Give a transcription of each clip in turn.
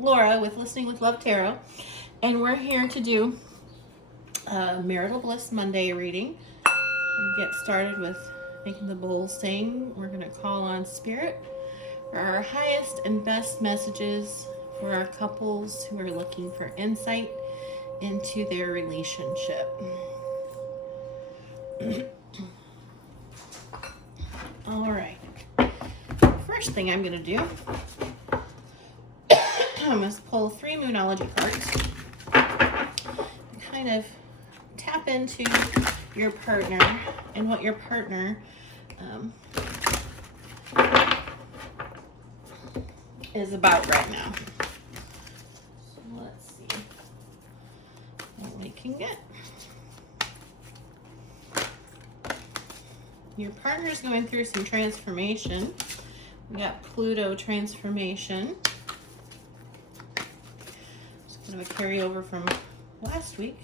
Laura with Listening with Love Tarot, and we're here to do Marital Bliss Monday reading. We'll get started with making the bowl sing. We're going to call on Spirit for our highest and best messages for our couples who are looking for insight into their relationship. All right. First thing I'm going to do, I'm going to pull 3 Moonology cards and kind of tap into your partner and what your partner is about right now. So let's see what we can get. Your partner is going through some transformation. We got Pluto transformation. It's kind of a carryover from last week.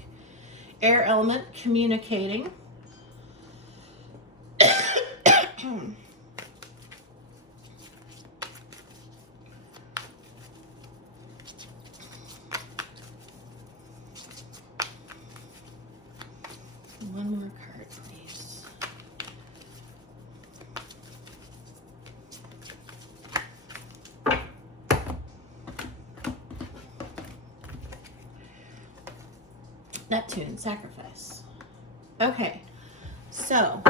Air element communicating. One more card, please. Neptune, sacrifice. Okay, so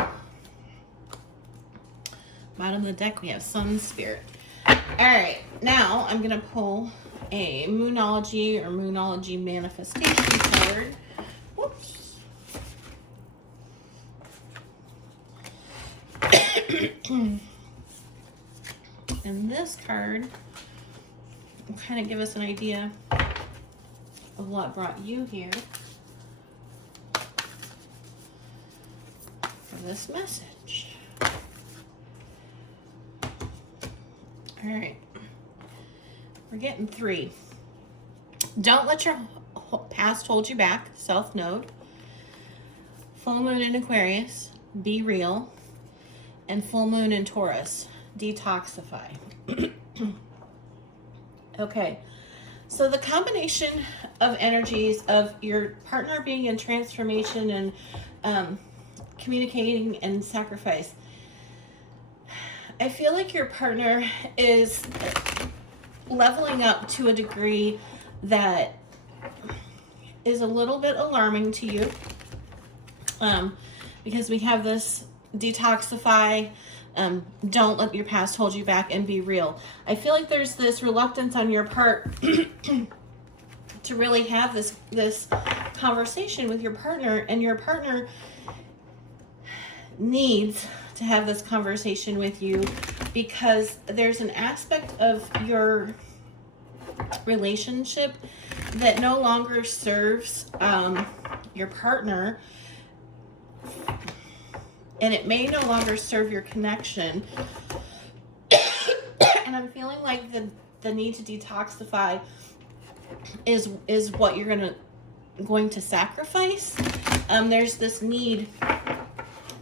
bottom of the deck we have Sun, Spirit. All right, now I'm gonna pull a Moonology or Moonology manifestation card. Whoops. And this card will kind of give us an idea of what brought you here for this message. All right, we're getting 3. Don't let your past hold you back, South Node. Full moon in Aquarius, be real. And full moon in Taurus, detoxify. Okay, so the combination of energies of your partner being in transformation and communicating and sacrifice, I feel like your partner is leveling up to a degree that is a little bit alarming to you, because we have this detoxify, don't let your past hold you back, and be real. I feel like there's this reluctance on your part to really have this conversation with your partner, and your partner needs to have this conversation with you because there's an aspect of your relationship that no longer serves your partner, and it may no longer serve your connection. And I'm feeling like the need to detoxify is what you're going to sacrifice. There's this need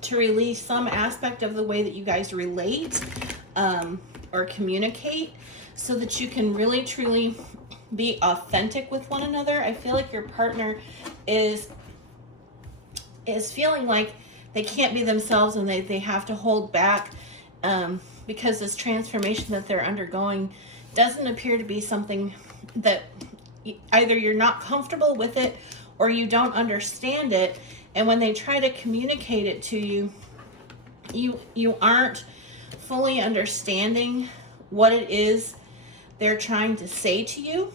to release some aspect of the way that you guys relate or communicate so that you can really truly be authentic with one another. I feel like your partner is feeling like they can't be themselves and they have to hold back because this transformation that they're undergoing doesn't appear to be something that either you're not comfortable with it or you don't understand it. And when they try to communicate it to you, you aren't fully understanding what it is they're trying to say to you.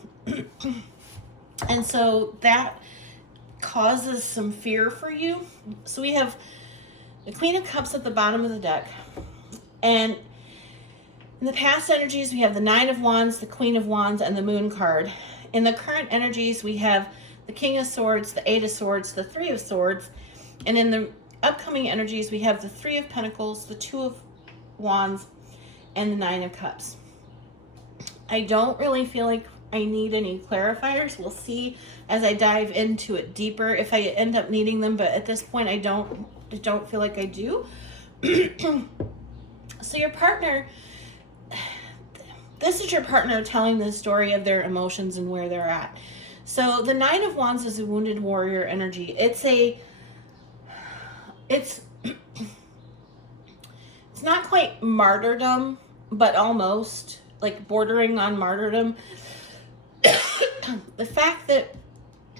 And so that causes some fear for you. So we have the Queen of Cups at the bottom of the deck. And in the past energies, we have the 9 of Wands, the Queen of Wands, and the Moon card. In the current energies, we have the King of Swords, the 8 of Swords, the 3 of Swords. And in the upcoming energies, we have the 3 of Pentacles, the 2 of Wands, and the 9 of Cups. I don't really feel like I need any clarifiers. We'll see as I dive into it deeper if I end up needing them, but at this point I don't feel like I do. So your partner, this is your partner telling the story of their emotions and where they're at. So the Nine of Wands is a wounded warrior energy. It's not quite martyrdom, but almost like bordering on martyrdom. The fact that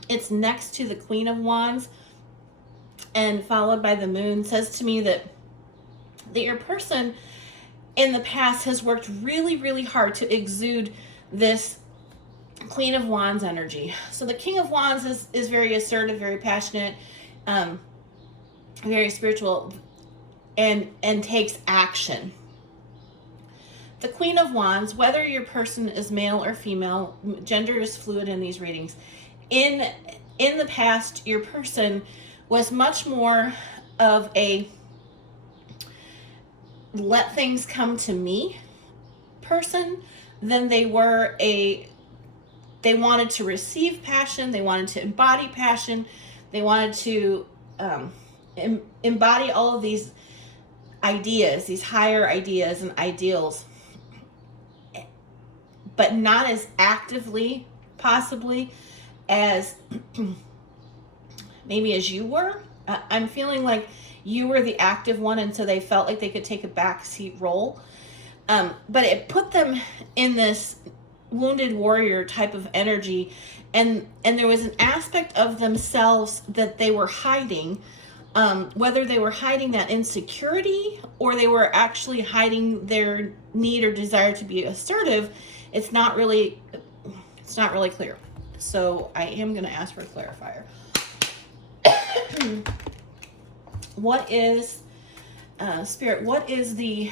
it's next to the Queen of Wands and followed by the Moon says to me that your person in the past has worked really, really hard to exude this Queen of Wands energy. So the King of Wands is very assertive, very passionate, very spiritual, and takes action. The Queen of Wands, whether your person is male or female, gender is fluid in these readings. In the past, your person was much more of a let things come to me person than they were they wanted to receive passion, they wanted to embody passion, they wanted to embody all of these ideas, these higher ideas and ideals, but not as actively, possibly, as maybe as you were. I'm feeling like you were the active one, and so they felt like they could take a backseat role. But it put them in this wounded warrior type of energy, and there was an aspect of themselves that they were hiding, whether they were hiding that insecurity or they were actually hiding their need or desire to be assertive. It's not really clear. So I am going to ask for a clarifier. What is, Spirit, what is the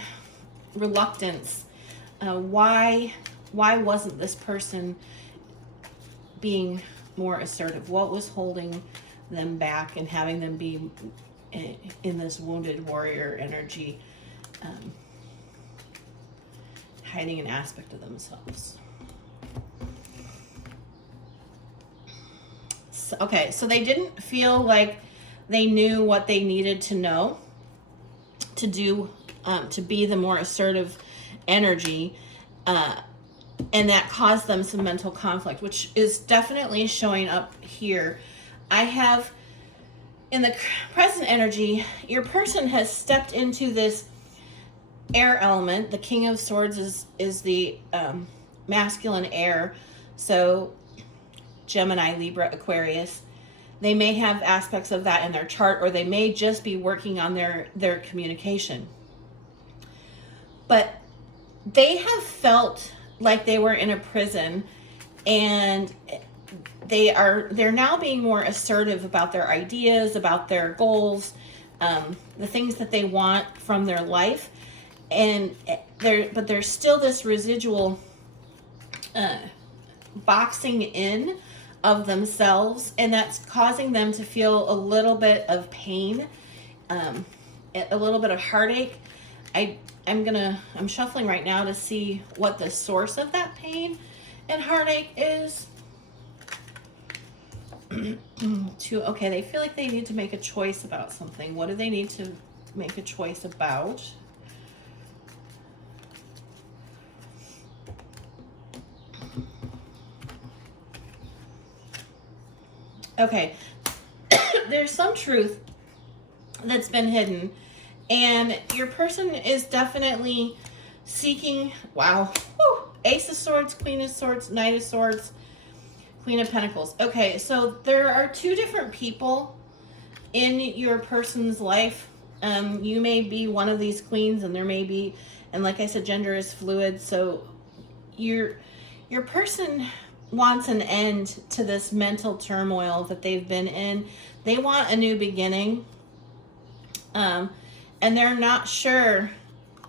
reluctance? Why wasn't this person being more assertive? What was holding them back and having them be in this wounded warrior energy, hiding an aspect of themselves? Okay, so they didn't feel like they knew what they needed to know to do, to be the more assertive energy, and that caused them some mental conflict, which is definitely showing up here. I have, in the present energy, your person has stepped into this air element. The King of Swords is the masculine air, so Gemini, Libra, Aquarius. They may have aspects of that in their chart, or they may just be working on their communication. But they have felt like they were in a prison, and they're now being more assertive about their ideas, about their goals, the things that they want from their life. And there's still this residual boxing in of themselves, and that's causing them to feel a little bit of pain, a little bit of heartache. I'm shuffling right now to see what the source of that pain and heartache is. Okay, they feel like they need to make a choice about something. What do they need to make a choice about? Okay, there's some truth that's been hidden, and your person is definitely seeking, wow, Ace of Swords, Queen of Swords, Knight of Swords, Queen of Pentacles. Okay, so there are two different people in your person's life. You may be one of these queens, and there may be, and like I said, gender is fluid, so your person wants an end to this mental turmoil that they've been in. They want a new beginning, and they're not sure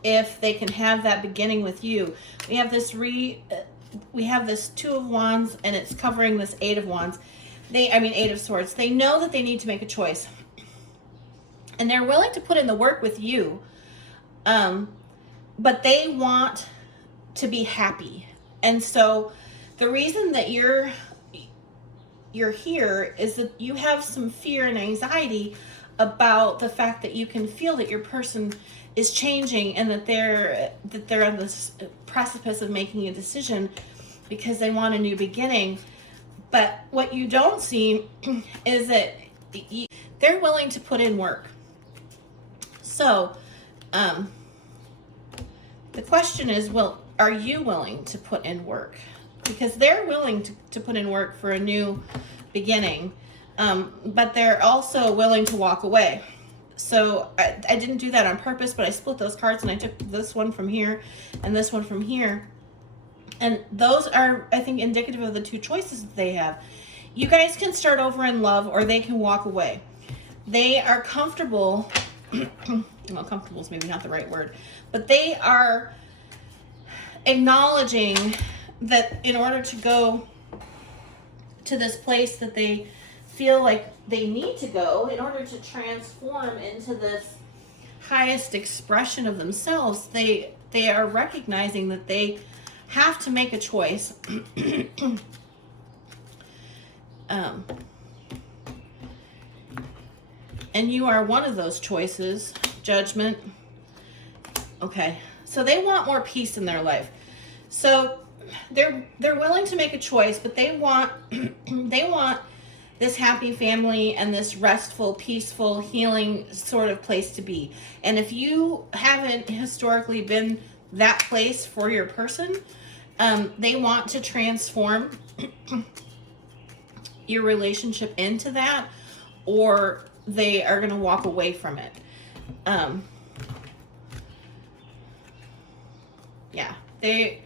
if they can have that beginning with you. We have this Two of Wands, and it's covering this Eight of Wands. Eight of Swords. They know that they need to make a choice, and they're willing to put in the work with you, but they want to be happy. And so the reason that you're here is that you have some fear and anxiety about the fact that you can feel that your person is changing and that they're on this precipice of making a decision because they want a new beginning. But what you don't see is that they're willing to put in work. So the question is, well, are you willing to put in work? Because they're willing to put in work for a new beginning, but they're also willing to walk away. So I didn't do that on purpose, but I split those cards and I took this one from here and this one from here. And those are, I think, indicative of the two choices that they have. You guys can start over in love, or they can walk away. They are comfortable. Well, comfortable is maybe not the right word, but they are acknowledging that in order to go to this place that they feel like they need to go, in order to transform into this highest expression of themselves, they are recognizing that they have to make a choice. And you are one of those choices. Judgment. Okay, so they want more peace in their life. So they're willing to make a choice, but they want this happy family and this restful, peaceful, healing sort of place to be. And if you haven't historically been that place for your person, they want to transform your relationship into that, or they are going to walk away from it. Yeah, they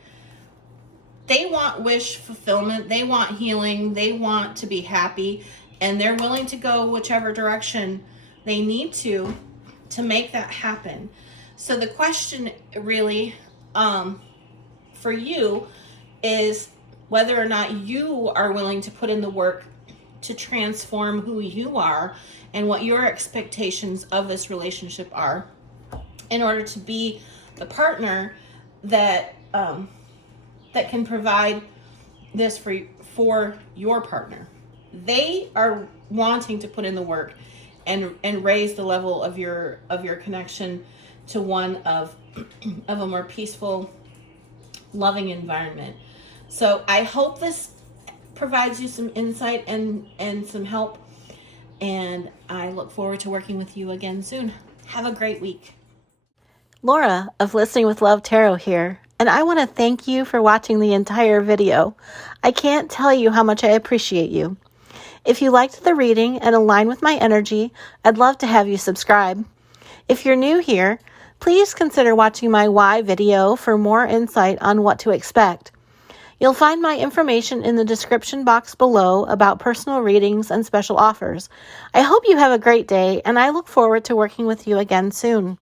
want wish fulfillment, they want healing, they want to be happy, and they're willing to go whichever direction they need to make that happen. So the question really for you is whether or not you are willing to put in the work to transform who you are and what your expectations of this relationship are in order to be the partner that that can provide this for your partner. They are wanting to put in the work and raise the level of your connection to one of a more peaceful, loving environment. So I hope this provides you some insight and some help, and I look forward to working with you again soon. Have a great week. Laura of Listening with Love Tarot here, and I want to thank you for watching the entire video. I can't tell you how much I appreciate you. If you liked the reading and align with my energy, I'd love to have you subscribe. If you're new here, please consider watching my why video for more insight on what to expect. You'll find my information in the description box below about personal readings and special offers. I hope you have a great day, and I look forward to working with you again soon.